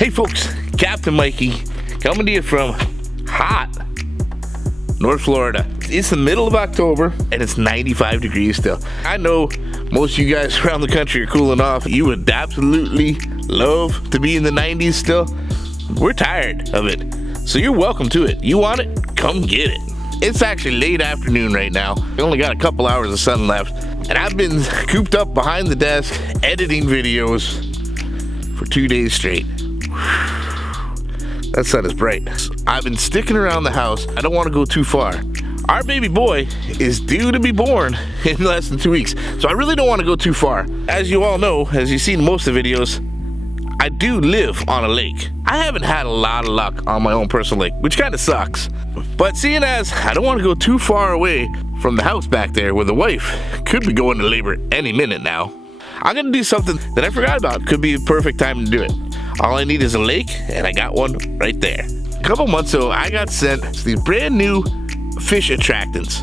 Hey folks, Captain Mikey coming to you from hot North Florida. It's the middle of October and it's 95 degrees still. I know most of you guys around the country are cooling off. You would absolutely love to be in the 90s still. We're tired of it, so you're welcome to it. You want it? Come get it. It's actually late afternoon right now. We only got a couple hours of sun left, and I've been cooped up behind the desk editing videos for 2 days straight. That sun is bright. I've been sticking around the house. I don't want to go too far. Our baby boy is due to be born in less than 2 weeks, so I really don't want to go too far. As you all know, as you've seen in most of the videos, I do live on a lake. I haven't had a lot of luck on my own personal lake, which kind of sucks. But seeing as I don't want to go too far away from the house back there where the wife could be going to labor any minute now, I'm gonna do something that I forgot about. Could be the perfect time to do it. All I need is a lake, and I got one right there. A couple months ago, I got sent these brand new fish attractants.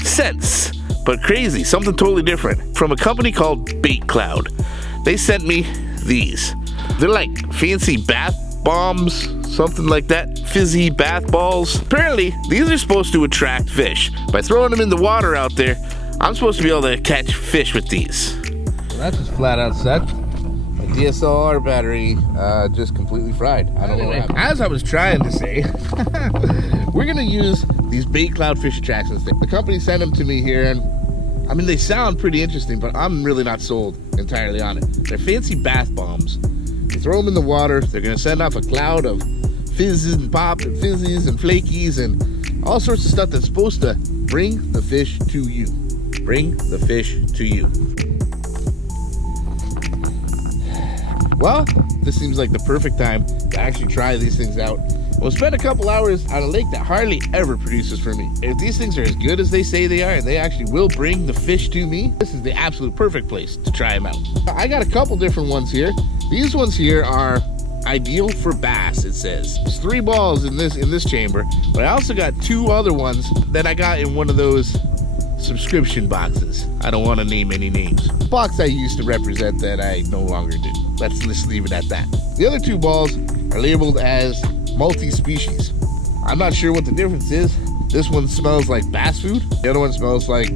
Scents, but crazy, something totally different, from a company called BaitCloud. They sent me these. They're like fancy bath bombs, something like that, fizzy bath balls. Apparently, these are supposed to attract fish. By throwing them in the water out there, I'm supposed to be able to catch fish with these. Well, that's just flat out sucked. My DSLR battery just completely fried. I don't know what happened. As I was trying to say, we're gonna use these BaitCloud fish attractants. The company sent them to me here, and I mean, they sound pretty interesting, but I'm really not sold entirely on it. They're fancy bath bombs. You throw them in the water, they're gonna send off a cloud of fizzes and pop and fizzies and flakies and all sorts of stuff that's supposed to bring the fish to you. Bring the fish to you. Well, this seems like the perfect time to actually try these things out. We'll spend a couple hours on a lake that hardly ever produces for me. If these things are as good as they say they are and they actually will bring the fish to me, this is the absolute perfect place to try them out. I got a couple different ones here. These ones here are ideal for bass, it says. There's 3 balls in this chamber, but I also got 2 other ones that I got in one of those subscription boxes. I don't want to name any names. The box I used to represent that I no longer do. Let's just leave it at that. The other 2 balls are labeled as multi-species. I'm not sure what the difference is. This one smells like bass food. The other one smells like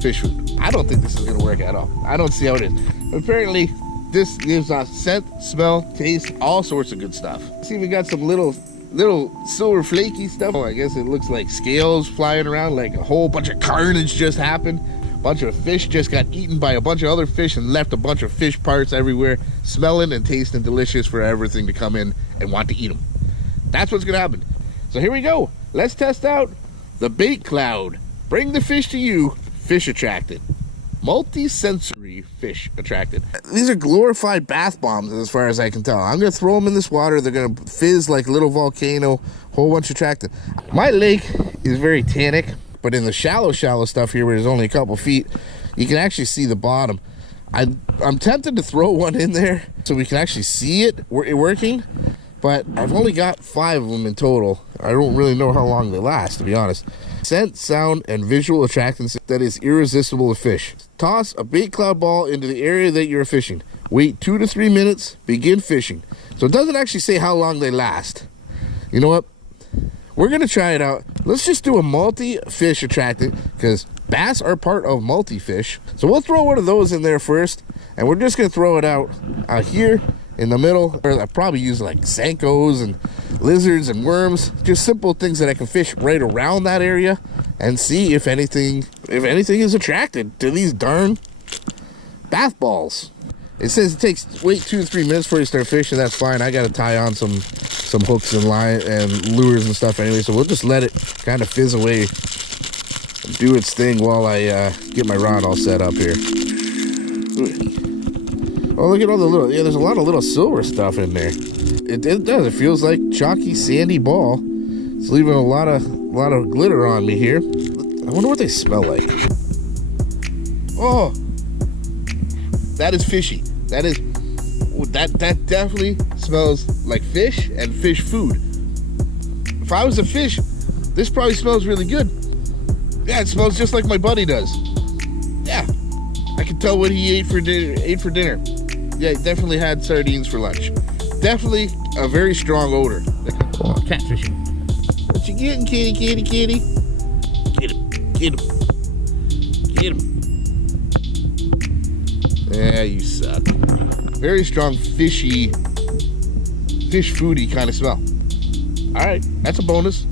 fish food. I don't think this is gonna work at all. I don't see how it is. But apparently, this gives off scent, smell, taste, all sorts of good stuff. See, we got some little silver flaky stuff. Oh, I guess it looks like scales flying around, like a whole bunch of carnage just happened. A bunch of fish just got eaten by a bunch of other fish and left a bunch of fish parts everywhere, smelling and tasting delicious for everything to come in and want to eat them. That's what's gonna happen. So here we go. Let's test out the BaitCloud. Bring the fish to you, fish attractant. Multi-sensory fish attractant. These are glorified bath bombs as far as I can tell. I'm gonna throw them in this water. They're gonna fizz like a little volcano, whole bunch of attractant. My lake is very tannic, but in the shallow stuff here where there's only a couple feet, you can actually see the bottom. I'm tempted to throw one in there so we can actually see it working, but I've only got 5 of them in total. I don't really know how long they last, to be honest. Scent, sound, and visual attractants that is irresistible to fish. Toss a BaitCloud ball into the area that you're fishing. Wait 2 to 3 minutes, begin fishing. So it doesn't actually say how long they last. You know what? We're gonna try it out. Let's just do a multi-fish attractant because bass are part of multi-fish. So we'll throw one of those in there first, and we're just gonna throw it out here in the middle. Or I probably use like Senkos and lizards and worms, just simple things that I can fish right around that area and see if anything is attracted to these darn bath balls. It says it takes wait 2 to 3 minutes before you start fishing. That's fine. I gotta tie on some hooks and line and lures and stuff anyway, so we'll just let it kind of fizz away and do its thing while I get my rod all set up here. Oh, look at all the little, there's a lot of little silver stuff in there. It does. It feels like chalky, sandy ball. It's leaving a lot of glitter on me here. I wonder what they smell like. Oh, that is fishy. That definitely smells like fish and fish food. If I was a fish, this probably smells really good. Yeah, it smells just like my buddy does. Yeah, I can tell what he ate for dinner. Yeah, he definitely had sardines for lunch. definitely a very strong odor. Oh, catfishing. What you getting, kitty, kitty, kitty? Get him, get him, get him. Yeah, you suck. Very strong fishy, fish foody kind of smell. All right, that's a bonus.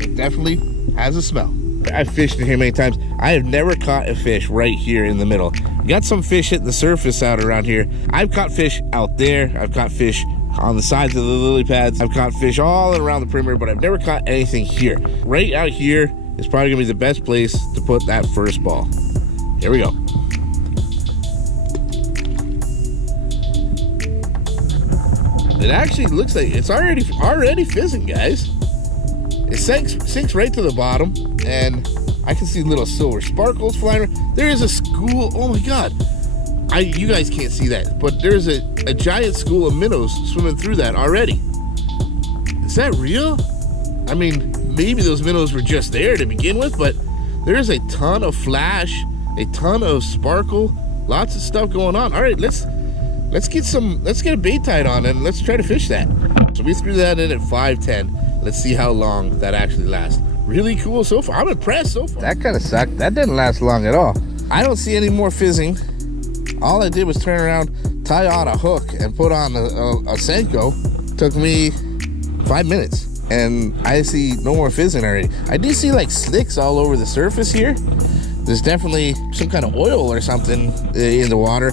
It definitely has a smell. I've fished in here many times. I have never caught a fish right here in the middle. Got some fish hitting the surface out around here. I've caught fish out there. I've caught fish on the sides of the lily pads. I've caught fish all around the perimeter, but I've never caught anything here. Right out here is probably gonna be the best place to put that first ball. Here we go. It actually looks like it's already fizzing, guys. It sinks right to the bottom, and I can see little silver sparkles flying around. There is a school. Oh my God! You guys can't see that, but there's a giant school of minnows swimming through that already. Is that real? I mean, maybe those minnows were just there to begin with, but there's a ton of flash, a ton of sparkle, lots of stuff going on. All right, let's get a bait tied on and let's try to fish that. So we threw that in at 5:10. Let's see how long that actually lasts. Really cool so far. I'm impressed so far. That kind of sucked. That didn't last long at all. I don't see any more fizzing. All I did was turn around, tie on a hook, and put on a Senko. Took me 5 minutes, and I see no more fizzing already. I do see like slicks all over the surface here. There's definitely some kind of oil or something in the water.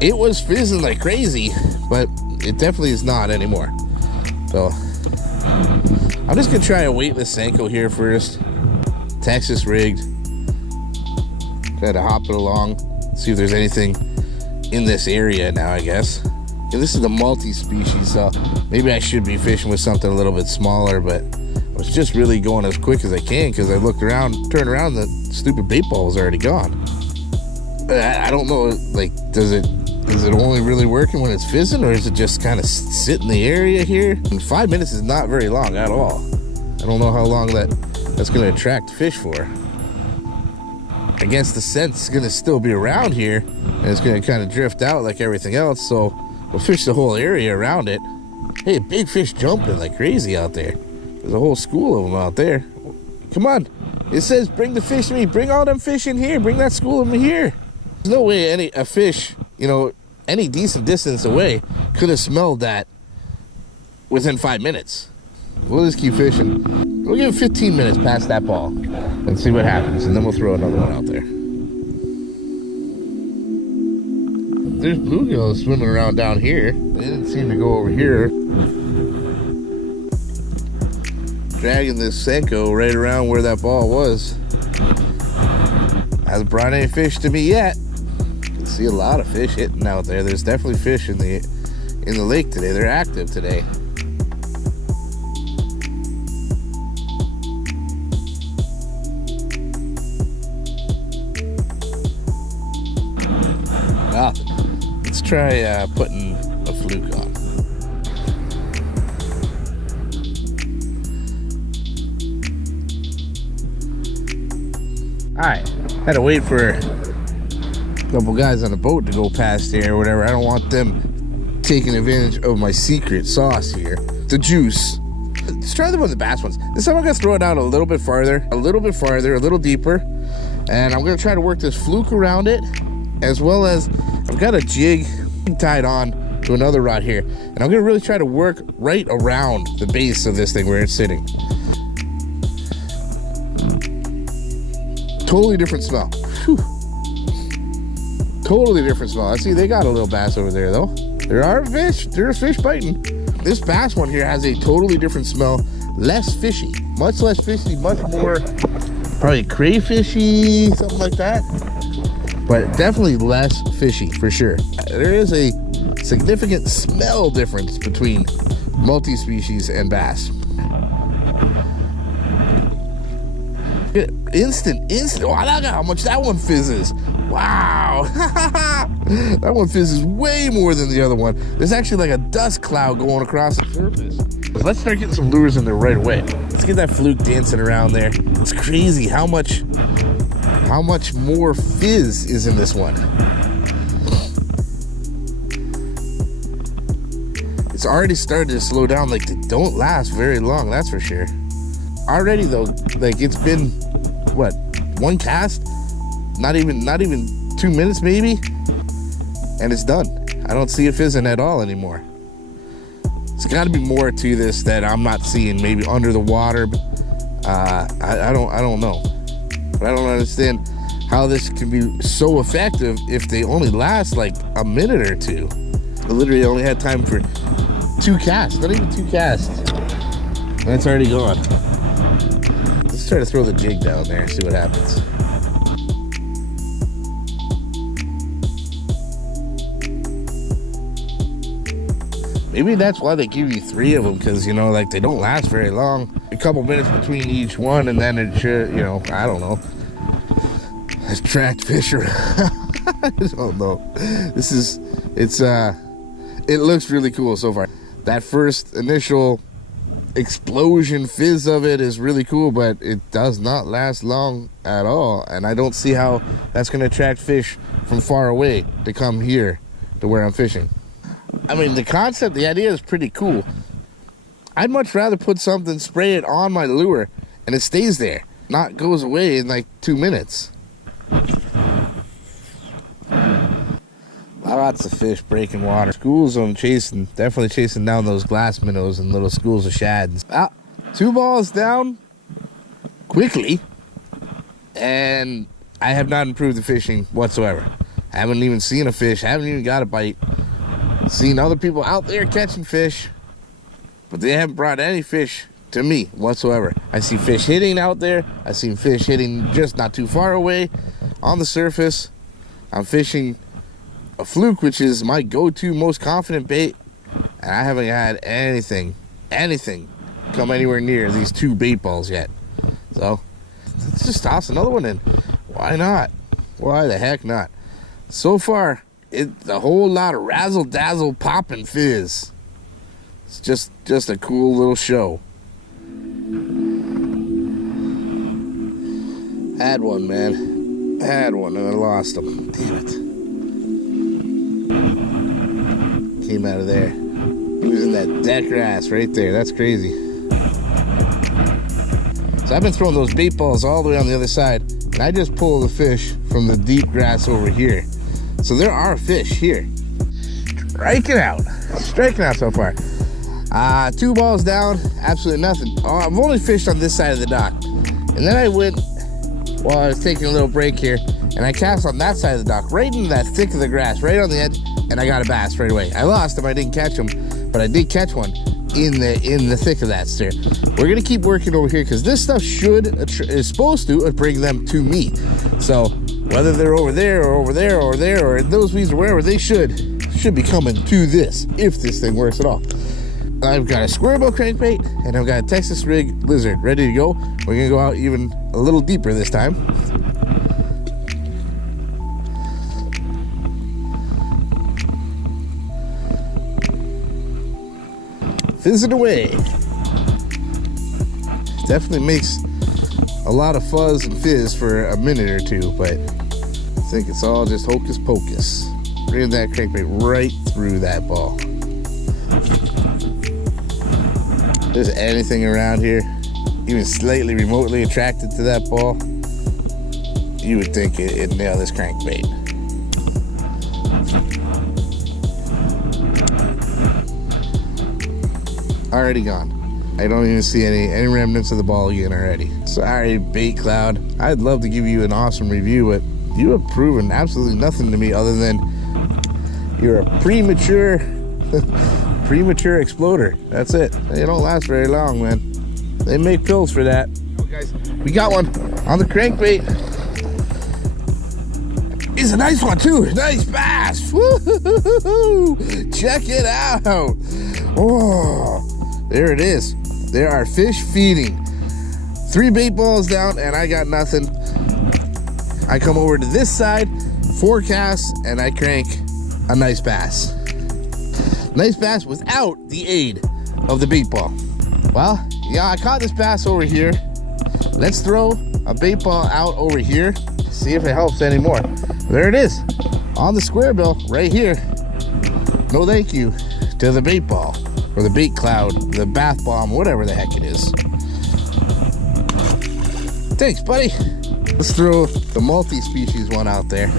It was fizzing like crazy, but it definitely is not anymore. So I'm just gonna try a weightless Senko here first. Texas rigged. Try to hop it along, see if there's anything in this area now, I guess. And this is the multi-species, so maybe I should be fishing with something a little bit smaller, but I was just really going as quick as I can because I looked around, turned around, the stupid bait ball was already gone. I don't know, like, is it only really working when it's fizzing, or is it just kind of sit in the area here? And 5 minutes is not very long at all. I don't know how long that's going to attract fish for. I guess the scent's going to still be around here, and it's going to kind of drift out like everything else, so we'll fish the whole area around it. Hey, big fish jumping like crazy out there. There's a whole school of them out there. Come on. It says bring the fish to me. Bring all them fish in here. Bring that school of them here. There's no way a fish, any decent distance away could have smelled that within 5 minutes. We'll just keep fishing. We'll give it 15 minutes past that ball and see what happens, and then we'll throw another one out there. There's bluegills swimming around down here. They didn't seem to go over here. Dragging this Senko right around where that ball was. Hasn't brought any fish to me yet. Can see a lot of fish hitting out there. There's definitely fish in the lake today. They're active today. Nothing. Let's try putting a fluke on. Alright, had to wait for a couple guys on the boat to go past here or whatever. I don't want them taking advantage of my secret sauce here. The juice. Let's try them with the bass ones. This time I'm going to throw it out a little bit farther, a little deeper. And I'm going to try to work this fluke around it, as well as I've got a jig tied on to another rod here. And I'm going to really try to work right around the base of this thing where it's sitting. Totally different smell. Whew. Totally different smell. I see they got a little bass over there though. There are fish. There's fish biting. This bass one here has a totally different smell. Less fishy. Much less fishy. Much more probably crayfishy. Something like that. But definitely less fishy for sure. There is a significant smell difference between multi-species and bass. Instant. Wow, look how much that one fizzes. Wow. That one fizzes way more than the other one. There's actually like a dust cloud going across the surface. Let's start getting some lures in there right away. Let's get that fluke dancing around there. It's crazy how much more fizz is in this one. it's already started to slow down. Like, they don't last very long, that's for sure. Already though, like, it's been what, one cast, not even 2 minutes maybe, and it's done. I don't see it fizzing at all anymore. There's got to be more to this that I'm not seeing, maybe under the water. I don't know, but I don't understand how this can be so effective if they only last like a minute or two. I literally only had time for 2 casts, not even 2 casts, and it's already gone. Let's try to throw the jig down there and see what happens. Maybe that's why they give you 3 of them, because, you know, like, they don't last very long. A couple minutes between each one, and then it should, you know, I don't know, attract fish around. I don't know. It looks really cool so far. That first initial explosion fizz of it is really cool, but it does not last long at all. And I don't see how that's going to attract fish from far away to come here to where I'm fishing. I mean, the concept, the idea is pretty cool. I'd much rather put something, spray it on my lure, and it stays there, not goes away in like 2 minutes. Lots of fish breaking water. Schools I'm chasing, definitely chasing down those glass minnows and little schools of shads. 2 balls down quickly, and I have not improved the fishing whatsoever. I haven't even seen a fish, haven't even got a bite. Seen other people out there catching fish, but they haven't brought any fish to me whatsoever. I see fish hitting out there. I seen fish hitting just not too far away on the surface. I'm fishing a fluke, which is my go-to most confident bait, and I haven't had anything come anywhere near these 2 bait balls yet. So let's just toss another one in. Why not? Why the heck not? So far, it's a whole lot of razzle dazzle pop and fizz. It's just a cool little show. Had one, man. Had one, and I lost him. Damn it. Came out of there. He was in that deck grass right there. That's crazy. So I've been throwing those bait balls all the way on the other side, and I just pull the fish from the deep grass over here. So there are fish here. Striking out so far. 2 balls down, absolutely nothing. I've only fished on this side of the dock. And then I went, while I was taking a little break here, and I cast on that side of the dock, right into that thick of the grass, right on the edge, and I got a bass right away. I lost him, I didn't catch him, but I did catch one in the thick of that stir. We're gonna keep working over here, because this stuff is supposed to bring them to me. So whether they're over there or over there or there or in those weeds or wherever, they should be coming to this, if this thing works at all. I've got a squarebill crankbait, and I've got a Texas rig lizard ready to go. We're gonna go out even a little deeper this time. Fizzing away. Definitely makes a lot of fuzz and fizz for a minute or 2, but I think it's all just hocus pocus. Ran that crankbait right through that ball. If there's anything around here, even slightly remotely attracted to that ball, you would think it'd nail this crankbait. Already gone. I don't even see any remnants of the ball again already. Sorry, BaitCloud. I'd love to give you an awesome review, but you have proven absolutely nothing to me other than you're a premature exploder. That's it. They don't last very long, man. They make pills for that. Oh, guys, we got one on the crankbait. It's a nice one too. Nice bass. Woo-hoo-hoo-hoo. Check it out. Oh, there it is. There are fish feeding. 3 bait balls down, and I got nothing. I come over to this side, 4 casts, and I crank a nice bass. Nice bass without the aid of the bait ball. Well, yeah, I caught this bass over here. Let's throw a bait ball out over here, see if it helps anymore. There it is, on the square bill right here. No thank you to the bait ball. or the BaitCloud, the bath bomb, whatever the heck it is. Thanks, buddy. Let's throw the multi-species one out there.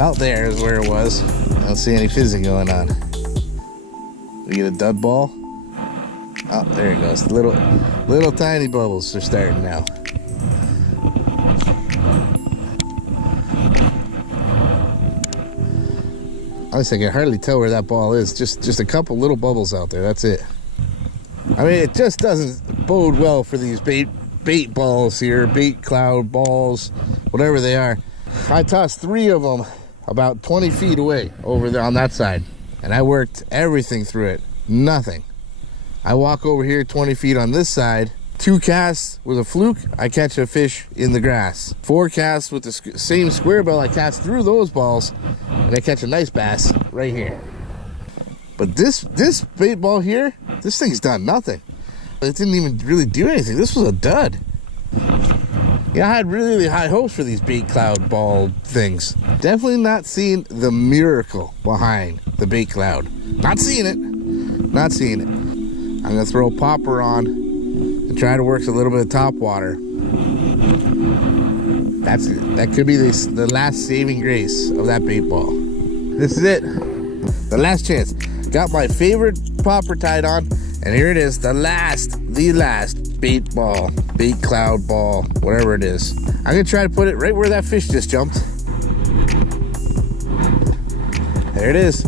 Out there is where it was. I don't see any fizzing going on. We get a dud ball. Oh, there it goes. Little tiny bubbles are starting now. Honestly, I can hardly tell where that ball is. Just a couple little bubbles out there. That's it. I mean, it just doesn't bode well for these bait balls here, BaitCloud balls, whatever they are. I tossed 3 of them about 20 feet away over there on that side, and I worked everything through it. Nothing. I walk over here 20 feet on this side. 2 casts with a fluke, I catch a fish in the grass. 4 casts with the same square bill, I cast through those balls, and I catch a nice bass right here. But this bait ball here, this thing's done nothing. It didn't even really do anything. This was a dud. Yeah, I had really high hopes for these BaitCloud ball things. Definitely not seeing the miracle behind the BaitCloud. Not seeing it. Not seeing it. I'm gonna throw a popper on and try to work a little bit of top water. That could be the last saving grace of that bait ball. This is it. The last chance. Got my favorite popper tied on, and here it is, the last bait ball, BaitCloud ball, whatever it is. I'm gonna try to put it right where that fish just jumped. There it is.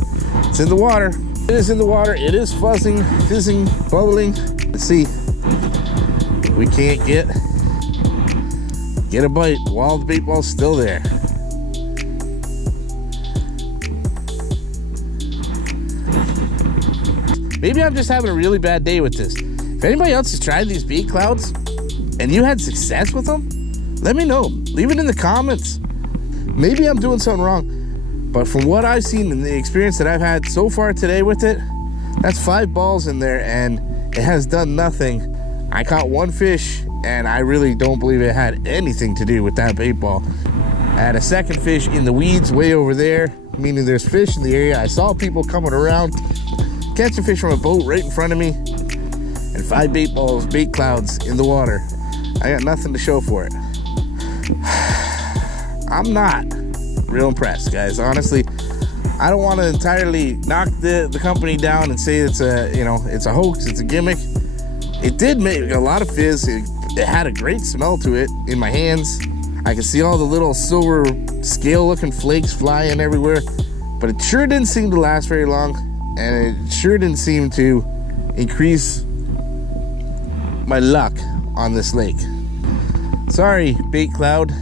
It's in the water. It is in the water. It is fuzzing, fizzing, bubbling. Let's see. We can't get a bite while the bait ball's still there. Maybe I'm just having a really bad day with this. If anybody else has tried these BaitClouds and you had success with them, let me know. Leave it in the comments. Maybe I'm doing something wrong, but from what I've seen and the experience that I've had so far today with it, that's 5 balls in there and it has done nothing. I caught 1 fish and I really don't believe it had anything to do with that bait ball. I had a second fish in the weeds way over there, meaning there's fish in the area. I saw people coming around, catching fish from a boat right in front of me, and 5 bait balls, BaitClouds in the water. I got nothing to show for it. I'm not real impressed, guys. Honestly, I don't want to entirely knock the company down and say it's a hoax, it's a gimmick. It did make a lot of fizz. It had a great smell to it in my hands. I could see all the little silver scale-looking flakes flying everywhere, but it sure didn't seem to last very long, and it sure didn't seem to increase my luck on this lake. Sorry, BaitCloud.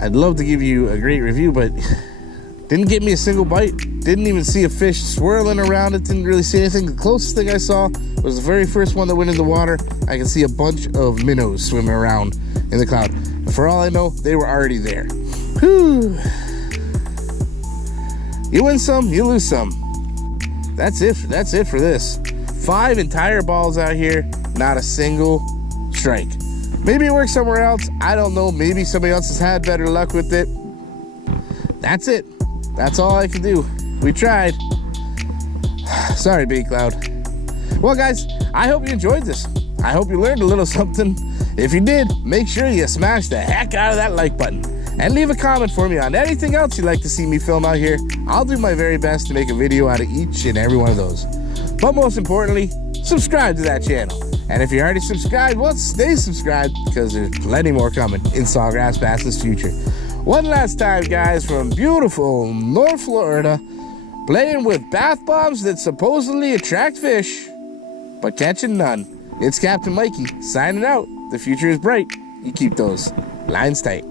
I'd love to give you a great review, but didn't get me a single bite. Didn't even see a fish swirling around it. Didn't really see anything. The closest thing I saw was the very first one that went in the water. I could see a bunch of minnows swimming around in the cloud. And for all I know, they were already there. Whew. You win some, you lose some. That's it for this. 5 entire balls out here, not a single strike. Maybe it works somewhere else. I don't know. Maybe somebody else has had better luck with it. That's it. That's all I can do. We tried. Sorry, BaitCloud. Well, guys, I hope you enjoyed this. I hope you learned a little something. If you did, make sure you smash the heck out of that like button. And leave a comment for me on anything else you'd like to see me film out here. I'll do my very best to make a video out of each and every one of those. But most importantly, subscribe to that channel. And if you're already subscribed, well, stay subscribed, because there's plenty more coming in SawGrassBassin's future. One last time, guys, from beautiful North Florida, playing with bath bombs that supposedly attract fish, but catching none. It's Captain Mikey signing out. The future is bright. You keep those lines tight.